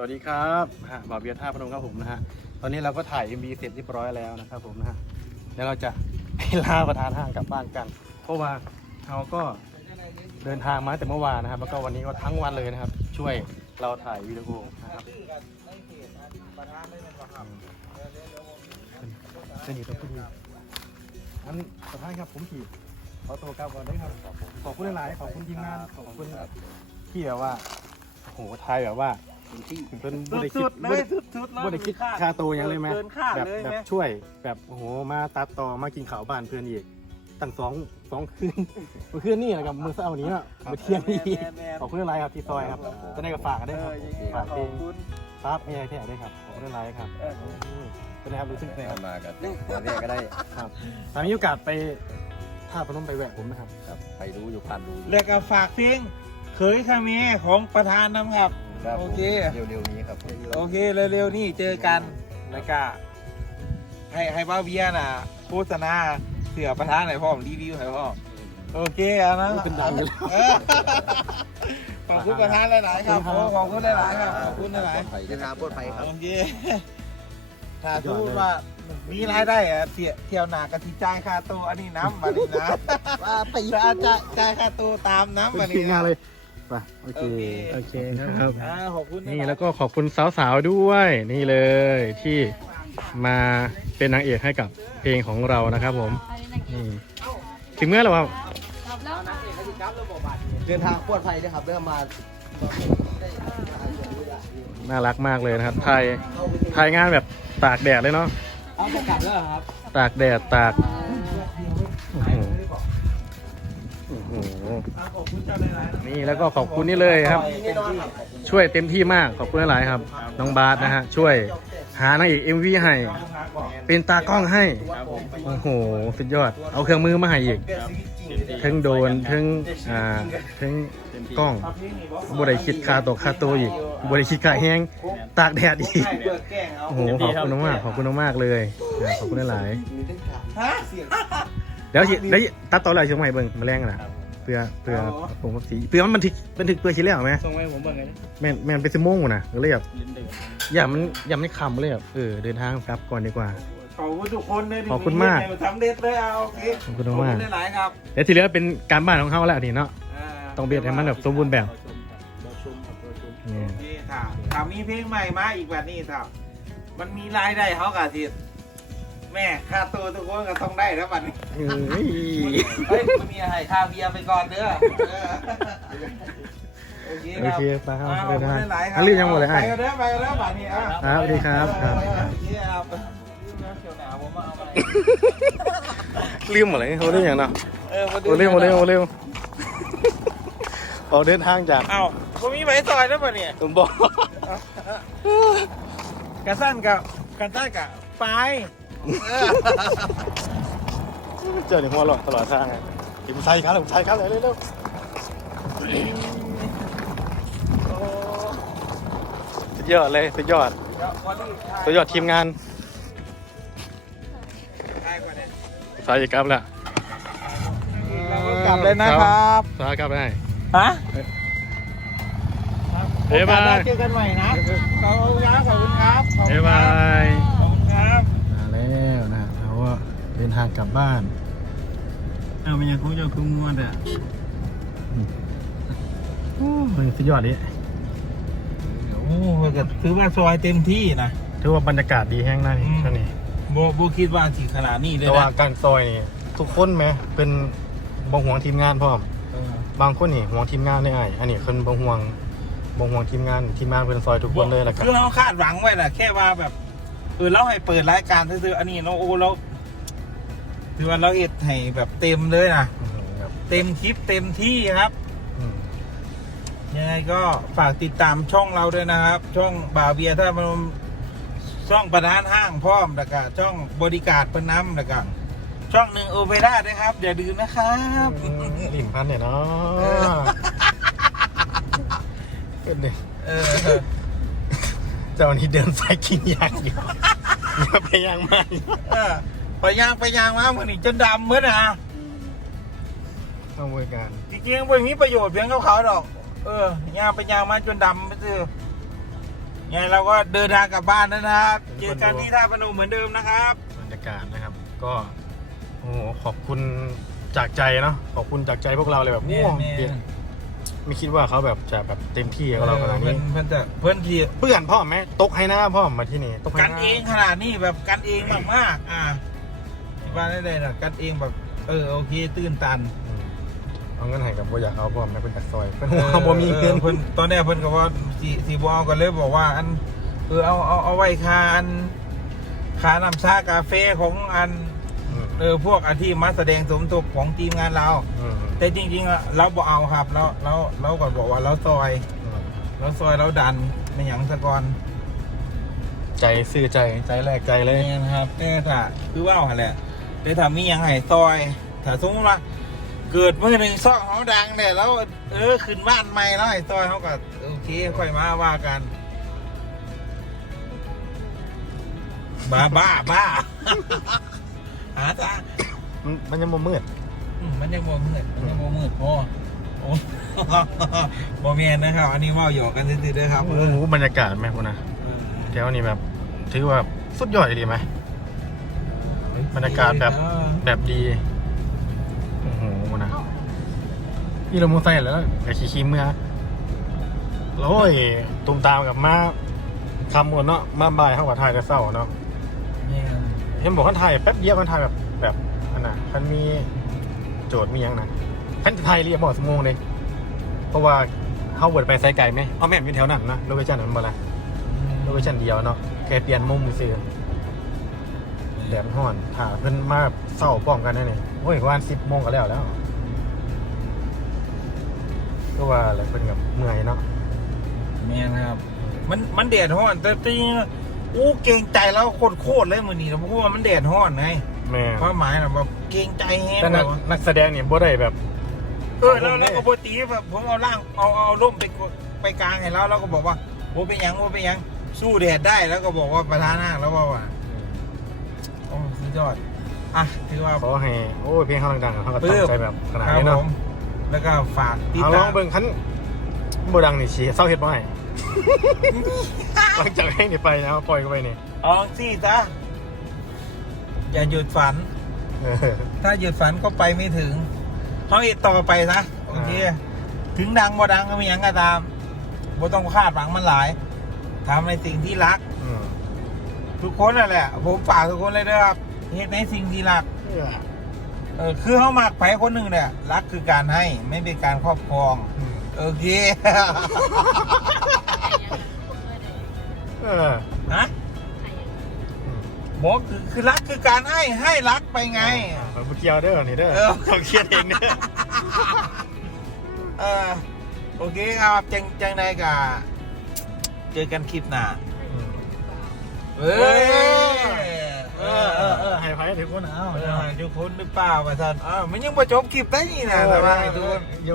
สวัสดีครับฮะบ่าวเบียร์ท่าพนมครับผมนะฮะ ตอนนี้เราก็ถ่าย MV เสร็จเรียบร้อยแล้วนะครับผมนะฮะ แล้วเราจะไปลาประธานห้างกลับบ้านกัน เพราะว่าเราก็เดินทางมาตั้งแต่เมื่อวานนะครับ แล้วก็วันนี้ก็ทั้งวันเลยนะครับ ช่วยเราถ่ายวิดีโอนะครับเส้นอยู่ตรงที่ดีอันประธานครับผมขี่ขอตัวกลับก่อนด้วยครับ ขอบคุณหลาย ๆ ขอบคุณทีมงาน ขอบคุณที่แบบว่าโอ้โหถ่ายแบบว่า เป็นบริคิสุดดๆเลยสุดๆเลยบริคิดค่าตัวยังเลยไหมเกินคาดแบบเลยแบบไหมช่วย แบบโอ้โหมาตัดต่อมากินข้าวบ้านเพื่อนอีกตั้งสองสองคืนเมื่อคืนนี่นะครับมือเช้านี้อะมาเที่ยงนี่ขอบคุณหลายๆครับที่ซอยครับจะได้กับฝากกันด้วยครับฝากเพลงปั๊บมีอะไรแท้ด้วยครับขอบคุณหลายๆครับอืมเป็นไงครับรู้สึกไงครับมากันมาเรียกก็ได้ครับตอนนี้มีโอกาสไปท่าพนมไปแหวกผมนะครับ ครับไปดูอยู่ผ่านดูอยู่ แล้วก็ฝากเพลงเคยข้าเมของประธานน้ำครับค รับผมโอเค เร็วๆนี้ครับผมโอเคเร็วๆนี่เจอกันแล้วก็ให้ให้บ้าเบียร์น่ะโฆษณาเสือประธานหน่อยพ่อมรีวิวหน่อยพ่อมโอเคเอานะเป็นดังอยู่แล้วเออขอบคุณประธานหลายๆครับโอ้ขอบคุณหลายๆครับขอบคุณหลายๆไปเดินทางปลอดภัยครับโอเคถ้าสมมติว่ามีรายได้อะเที่ยวเที่ยวหนากะทิจ่ายค่าตัวอันนี้น้ำบันนี้นะว่าไปจ่ายจ่ายค่าตัวตามน้ำเป็บันนทีนี้มงานเลย ไปโอเคโอเค โอเคครับ อ่าขอบคุณนี่แล้วก็ขอบคุณสาวๆด้วย นี่เลยที่มาเป็นนางเอกให้กับเพลงของเรานะครับผมนี่ถึงเมื่อแล้วว่าเดินทางปลอดภัยด้วยครับเริ่มมาน่ารักมากเลยนะครับถ่ายถ่ายงานแบบตากแดดเลยเนาะเอาประกาศแล้วครับ ตากแดดตาก นะนี่แล้วก็ขอบคุณนี่เลยครับ ช่วยเต็มที่มากขอบคุณหลายๆครับ น้องบาสนะฮะช่วยหานางเอก MV ให้ เป็นตากล้องให้ โอ้โห สุดยอด เอาเครื่องมือมาให้อีกทั้งโดรนทั้งอ่าทั้งกล้องบริคิดค่าตกค่าตัวอีกบริคิดค่าแห้งตากแดดอีกให้เบิกแกล้งเอาโอ้โห ขอบคุณมากๆขอบคุณมากๆเลยนะขอบคุณหลายฮะๆเดี๋ยวสิได้ตัดต่อแล้วเชียงใหม่เบิ่งมาแรงกันนะ เพื่อเพื่อผมกับสีเพื่อมันบันทึกบันทึกเพื่อชิ้นแล้วไหมส่งให้ผมเบิ่งเลยแม่นแม่นเป็นสมงอยู่นะก็เลยแบบอย่ามันอย่าไม่คำเลยแบบเออเดินทางกลับก่อนดีกว่า ขอบคุณทุกคนเลยที่ขอบคุณมากทำเด็ดเลยเอาโอเคขอบคุณมากหลายๆครับเดี๋ยวที่เหลือเป็นการบ้านของเขาแล้วทีเนาะาต้องเบียดให้มันแบบสมบูรณ์แบบนี่นี่ถ้าถ้ามีเพลงใหม่มาอีกแบบนี้ถ้ามันมีรายได้เขากะสิ แม่ค่าตัวทุกคนก็ต้องได้แล้วบัดนี้เอ้ยเฮ้ยมันมีอะไรค่าเบียร์ไปก่อนเด้อเออโอเคโอครับเคไปครับอ่าขเดิอบนคุทางณหลายๆครัอันรีบยังหมดเลยไปไอ้กันเด้อไปกันเด้อบัดนี้อะครับสวัสดีครับครับโอเคครับลืมแล้วเขียวหนาวผมมาเอามาลืมหมดเลยเขาได้อย่างเนาะเออมาโอเร็วโอเร็วโอเร็วออกเดินทางจากเอ้าผมมีใบซอยแล้วป่ะเนี่ยผมบอกกระสั้นกับกระสั้นกับปลาย เจอในหัวหลอดตลอดทางไงผมใส่ครับผมใส่ครับเลยเร็วๆสุดยอดเลยสุดยอดเดี๋ยววันนี้สุดยอดทีมงานถ่ายกว่านี้สายกลับแล้วเราก็กลับเลยนะครับสายกลับได้ฮะเอ้ยบายโอกสหน้เจอกันใหม่นะขอบคุณครับขอบคุณครับขอบคุณบ๊ายครับาย เดินทางกลับบ้าน เอาเป็นยังคุ้งจะคุ้งงวดอะโอ้ยสุดยอดดิโอ้ก็ถือว่าซอยเต็มที่นะ ถือว่าบรรยากาศดีแห้งนะอืม ท่านนี่โบโบคิดว่าสิขนาดนี้เลยแต่ว่านะการซอยนี่ทุกคนไหมเป็นบงห่วงทีมงานพร้อม เออบางคนนี่ห่วงทีมงานได้ไอ้อันนี้คนบงห่วงบงห่วงทีมงานทีมงานเป็นซอยทุกคนเลยแหละครับ คือเราคาดหวังไว้นะแค่ว่าแบบเออเราให้เปิดรายการซื่อๆอันนี้เราโอ้เรา ถือว่าเราเอ็ดให้แบบเต็มเลยนะอืมครับเต็มคลิปเต็มที่ครับอืมยังไงก็ฝากติดตามช่องเราด้วยนะครับ ช่องบ่าวเบียร์ถ้ามันช่องประธานห้างพร้อมแล้วก็ช่องบริการเปิ้นน้ำแล้วก็ช่องหนึ่งโอเปร่าด้วยครับ อย่าลืมนะครับลิ่นพันเนี่ยเนาะเป็นเด็กเออเจ้านี้เดินสายกินยากอยู่อย่าไปยางมากเออ ไปยางไปยางมาเมื่อนี่จนดำเมื่อนะต้องบริการจริงๆไม่มีประโยชน์เพียงเขาเขาๆดอก เออยางไปยางมาจนดำไปซื้อยังไงเราก็เดินทางกลับบ้านแล้วนะครับ เจอกันที่ท่าพนมเหมือนเดิมนะครับบรรยากาศนะครับ ก็โอ้โหขอบคุณจากใจเนาะขอบคุณจากใจพวกเราเลยแบบเนี่ยโอ้เนี่ยเปลี่ยนไม่คิดว่าเขาแบบจะแบบเต็มที่กับเราขนาดเพื่อนี้นเพื่อนจะเพื่อนที่เปื่อนพ่อมไหมตกให้หน้าพ่อมมาที่นี่ตกให้กันหน้าเองขนาดนี้แบบกันเองมากๆอ่า ที่บ้านได้เลยนะกันเองแบบเออโอเค ตื้นตันอืมเอาเงินให้กับบ่อยากเอาพ่อมนะเป็นจากซอยเป็นหัวบ่มีเงินเพิ่นตอนเนี้ยเพิ่นก็ว่าสีสีบเอากันเลยบอกว่าอันเออเอาเอาเอาไว้ค่าอันค่าน้ำชากาแฟของอันอืมเออพวกอันที่มาแสดงสมทบของทีมงานเราอืมแต่จริงๆอะเราบ่เอาครับเราเราเราก็บอกว่าเราซอยอืมเราซอยเราดันในหยังสะก่อนใจซื่อใจใจแรกใจเลยนี่นะครับแต่ถ้าคือว่าหั่นแหละ แต่ถ้ามีหยังให้ซอย ถ้าสมมติว่า เกิดเมื่อหนึ่งซ่องเขาดังเนี่ยแล้ว เออขึ้นบ้านใหม่แล้วไอ้ซอยเขาก็โอเคค่อยมาว่ากันบ้าบ้าบ้าหาจ้ามันมันยังบ่มืดอืมมันยังบ่มืดมันยังบ่มืดพอโอ้บ่แมนนะครับ อันนี้เว่าหยอกกันซื่อๆเด้อครับ โอ้โหบรรยากาศไหมคุณนะแถวนี้แบบ ถือว่าสุดยอดเลยดีไหม บรรยากาศแบบแบบดี โอ้โหคุณนะพี่เราโมไซค์แล้วกับขี่ขี่เมื่อแล้วโอ้ยตุ้มตามกับมาคำหมดเนาะมาบ่ายเข้ากับไทยแต่เศร้าเนาะแม่นเห็นบอกเขาถ่ายแป๊บเดียวมันถ่ายแบบแบบอันน่ะมันมีโจทย์มีหยังนะขันไทยเรียกบอกสมงเลย เพราะว่าเขาเวิร์ดไปไซไก่ไหมเอาแม่นอยู่แถวนั้นนะโลเคชั่นนั้นบ่ละโลเคชั่นเดียวเนาะแค่เปลี่ยนมุมซื้อ แดดห้อนถ่าเพิ่นมาเศร้าป้องกันนั่นเองโอ้ยวันสิบโมงก็แล้วแล้วก็ว่าอะไรเพิ่นกับเมื่อยเนาะแม่นครับ มันมันแดดฮ้อนแต่จริงๆอู้เกรงใจแล้วโคตรๆเลยมื้อนี้นะเพราะว่ามันแดดฮ้อนไงแม่ความหมายนะแบบเกรงใจแฮงแต่นักแบบว่านักแสดงเนี่ยบ่ได้แบบ เออแล้วแล้วก็ปกติแบบผมเอาล่างเอาเอาร่มไปกไปกลางให้แล้วแล้วก็บอกว่าโอ้เป็นหยังโอ้เป็นหยังสู้แดดได้แล้วก็บอกว่าประธานห้างแล้วว่าว่า โอ้สุดยอด อะถือว่าขอให้โอ้ยเพลงเขาดังๆเขาก็ปลื้ตั้มงใจแบบขนาดครับนี้ผเนาะมแล้วก็ฝากติดเอาลตาองมเบิ่งคันบ่ดังนี่สิเศร้าเฮ็ดบ่ให้หลังจากให้นี่ไปนะปล่อยเข้าไปนี่เอาสิจ้ะอย่าหยุดฝันเออถ้าหยุดฝันก็ไปไม่ถึงเขาอีกต่อไปนะโอเคอ่าถึงดังบ่ดังก็มีหยังก็ตามบ่ต้องคาดหวังมันหลายทำในสิ่งที่รักอืม ทุกคนนั่นแหละ ผมฝากทุกคนเลยนะครับเหตุในสิ่งที่รักเอื้อเออคือเขามากไปคนหนึ่งเนี่ยรักคือการให้ไม่เป็นการครอบครองอืมโอเคเออฮะบอกคือคือรักคือการให้ให้รักไปไงเออบ่เกี่ยวเด้อนี่เด้อเออเขาเครียดเองเด้อเออโอเคครับจังจังใดกะเจอกันคลิปหน้าอืม เอ้ยเออเออเออให้ไผทุกคนเอาเออทุกคนหรือเปล่าว่าท่านอ้าวมันยังประจบคลิปได้นี่นะแต่ว่าให้ทุกคนโย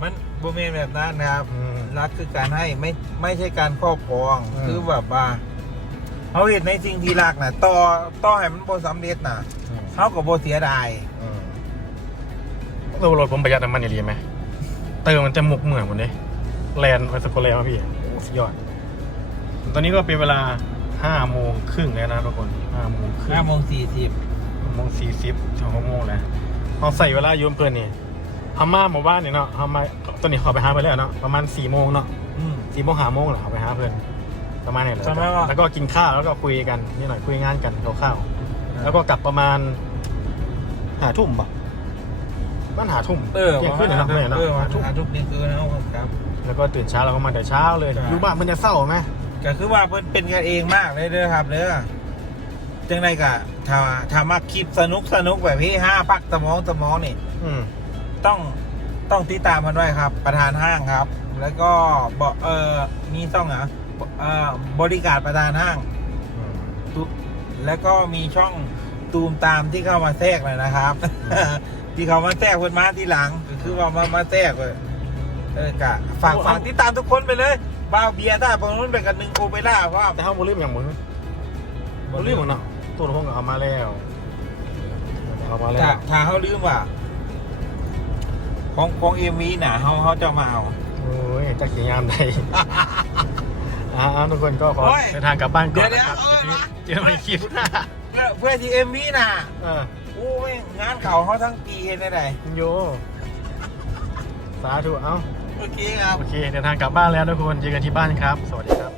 มันโบเมนแบบนั้นนะครับ รักคือการให้ไม่ไม่ใช่การครอบครองคือแบบว่าเขาเห็นในสิ่งที่รักนะต่อต่อให้มันโบสำเร็จนะเขาก็โบเสียดายเรารถผมประหยัดน้ำมันดีไหมเติมมันจะหมกเหมือนหมดเลยแลนไปสกอตแลนด์พี่โอ้สุดยอด ตอนนี้ก็เป็นเวลา ห้าโมงครึ่งแล้วนะทุกคนห้าโมงครึ่งห้าโมงสี่สิบโมงสี่สิบถึงหกโมงแล้วเราใส่เวลาอยุ่มเพื่อนนี่พม่าหมู่บ้านนี่เนาะพม่าตอนนี้เขาไปหาไปแล้วเนาะประมาณสี่โมงเนาะสี่โมงหาโมงเหรอเขาไปหาเพื่อนประมาณนี้แหละจำได้ว่าแล้วก็กินข้าวแล้วก็คุยกันนิดหน่อยคุยงานกันคร่าวๆแล้วก็กลับประมาณหาทุ่มปะมันหาทุ่มเออเที่ยงคืนเลยเนาะไม่เนาะเออหาทุ่มหาทุกนี่คือนะครับแล้วก็ตื่นเช้าเราก็มาแต่เช้าเลยใช่อยู่บ้านมันจะเศร้าไหม ก็คือว่าเพิ่นเป็นกันเองมากเลยเด้อครับเด้อจังไรกะถ้าถ้ามาคลิปสนุกสนุกแบบพี่ห้าพักสมองสมองนี่อืมต้องต้องติดตามมันด้วยครับ ประธานห้างครับ แล้วก็บเออมีช่องเหรอเอ่อบริการประธานห้างอืมตุแล้วก็มีช่องตูมตามที่เข้ามาแทรกเลยนะครับ ที่เขามาแทรกเพิ่นมาที่หลังก็คือว่ามามาแทรกเลย เออกะฝากฝากติดตามทุกคนไปเลยบ้าเบียร์ได้บางคนเป็นกันหนึ่งโอเปร่าเพราะว่าแต่ห้องบริมอย่างมึงบริมของเนาะตัวห้องเอามาแล้วเอามาแล้วถ้าเขาลืมว่าของของเอ็มวีหนาเขาเขาจะมาเอาโอ้ยจักสีงามใดอ่าทุกคนก็ขอเดินทางกลับบ้านก่อนนะครับเจอไม่คลิปหน้าเพื่อที่เอ็มวีหนาโอ้ยงานเขาเขาทั้งปีเห็นได้ไหนโยสาธุเอ้า โอเคครับ โอเคเดินทางกลับบ้านแล้วทุกคนเจอกันที่บ้านครับ สวัสดีครับ